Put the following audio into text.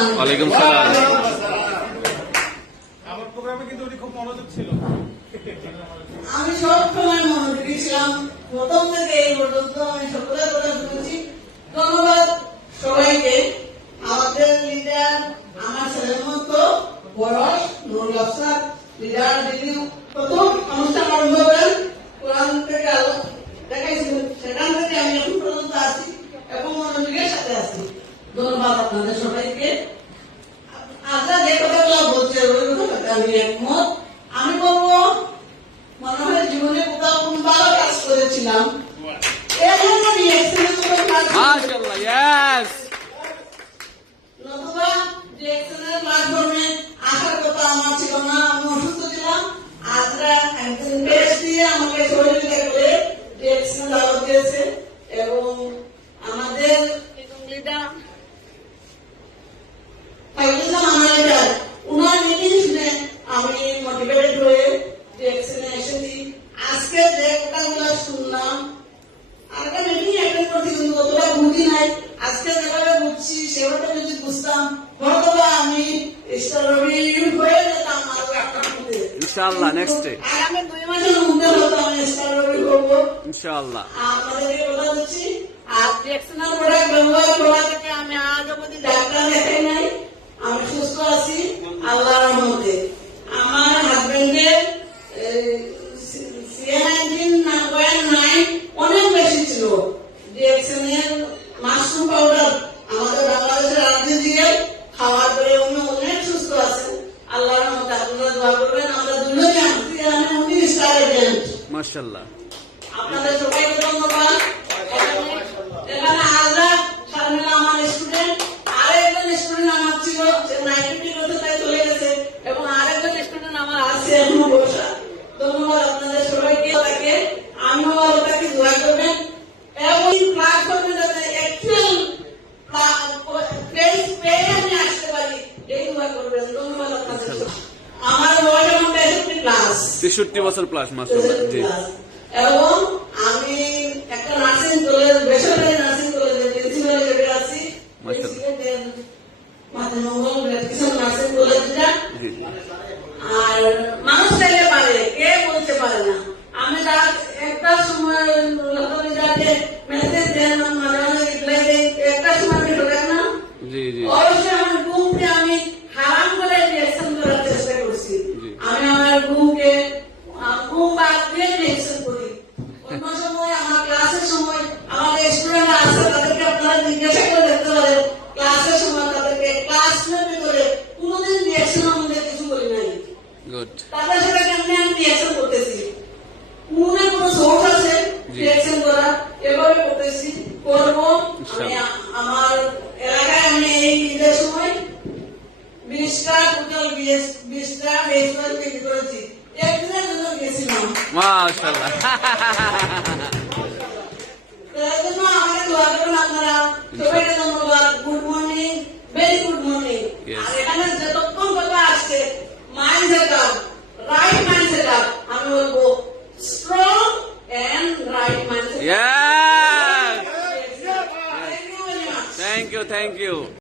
ওয়ালাইকুম সালাম। আমার প্রোগ্রামে কিন্তু উনি খুব মনোযোগ ছিল। আমি সব সময় মনোযোগী ছিলাম, প্রথম থেকে এই পর্যন্ত আমি সকলের কথা শুনেছি। ধন্যবাদ সবাইকে। আমাদের লিডার আমার ছেলের মতো বয়স নুরুল আফসার লিডার, যিনি প্রথম অনুষ্ঠান আরম্ভ করেন কোরআন থেকে আলো দেখাইছিলেন, সেখান থেকে আমি এখন পর্যন্ত আছি এবং মনোযোগের সাথে আছি। ধন্যবাদ আপনাদের সবাইকে। আজরা যে কথাগুলো বলছে ওই কথাটাতে আমি একমত। আমি বলবো, মনে হয় জীবনে কোথাও কোন ভালো কাজ করেছিলাম, এর জন্য মাশাআল্লাহ, ইয়েস। নতুবা ডিএক্সএনের প্ল্যাটফর্মে আসার কথা আমার ছিল না। আমি অসুস্থ ছিলাম। আজরা একজন বেশ দিয়ে আমাকে সহযোগিতা করে ডিএক্সএন দাওয়াত দিয়েছে এবং আমাদের লিডার উনার মিটিং শুনে আমি মোটিভেটেড হয়ে ডিএক্সএনে এসেছি। আজকে যে কথাগুলো শুনলাম, আগে মিটিং অ্যাটেন্ড করছি কিন্তু অতটা বুঝি নাই। আজকে যেভাবে বুঝছি সেভাবে যদি বুঝতাম হয়তোবা আমি স্টারবি হয়ে যেতাম আরো একটা মধ্যে ইনশাআল্লাহ। নেক্সট ডে আগামী 2 মাসের মধ্যে হয়তো আমি স্টারবি করবো ইনশাআল্লাহ। আপনাদেরকে কথা দিচ্ছি। আর ডিএক্সএনের প্রোডাক্ট ব্যবহার করা থেকে আমি আজ অবধি ডাক্তার দেখাই নাই। আমি সুস্থ আছি আল্লাহর রহমতে। আমার হাজবেন্ডের CA19.9 অনেক বেশি ছিল। ডিএক্সএনের মাশরুম পাউডার আমাদের বাংলাদেশের আর্টিফিশিয়াল খাওয়ার পরে উনি অনেক সুস্থ আছেন আল্লাহর রহমতে। আপনারা দোয়া করবেন। আমরা দুজনে আছি, আমি 19 স্টার এজেন্ট। মাশাআল্লাহ। আপনাদের সবাইকে ধন্যবাদ। এখানে আজরা শারমিলা আমার স্টুডেন্ট, আরেকজন স্টুডেন্ট আমার ছিল, সে 90% চলে গেছে এবং আরেকজন স্টুডেন্ট আমার আছে এখনো বসা। ধন্যবাদ আপনাদের সবাইকে। তাকে আমিও তাকে দোয়া করবেন এবং প্ল্যাটফর্মে যাতে অ্যাকচুয়াল প্লেস পেয়ে আমি আসতে পারি এই দোয়া করবেন। ধন্যবাদ আপনাদের। আমার বয়স এখন 63 বছর প্লাস। মাশাআল্লাহ। জি। এবং আমি একটা নার্সিং কলেজ, বেসরকারি নার্সিং কলেজে প্রিন্সিপাল হিসেবে আছি। মাতৃমঙ্গল নার্সিং কলেজটা। আর মানুষ চাইলে পারে, কে বলতে পারে না। আমি একটা সময় মেসেজ দেন, মাঝে মাঝে রিপ্লাই দিই, একটা সময় আমি ঢোকেন না। অবশ্যই আমার ঘুমকে আমি হারাম করে রিয়েকশন করার চেষ্টা করছি। আমি আমার ঘুমকে ঘুম বাদ দিয়ে রিয়েকশন করি। অন্য সময় আমার ক্লাসের সময় আমাদের স্টুডেন্টরা আছে, তাদেরকে আপনারা জিজ্ঞাসা করে দেখতে পারেন। ক্লাসের সময় তাদেরকে ক্লাসের ভিতরে কোনোদিন রিয়েকশন আমাদের কিছু বলি নাই। তাদের সাথে কেমনি আমি রিয়েকশন করতেছি, কোনো কোনো সোর্স আছে রিয়েকশন করা, এভাবে করতেছি, করবো। আমি আমার এলাকায় আমি এই ঈদের সময় 20টা টোটাল 20টা ফেসবুক তৈরি করেছি। একদিনের জন্য গেছিলাম। মাশাআল্লাহ। তার জন্য আমাকে দোয়া করবেন আপনারা সবাইকে। ধন্যবাদ। Good morning, very good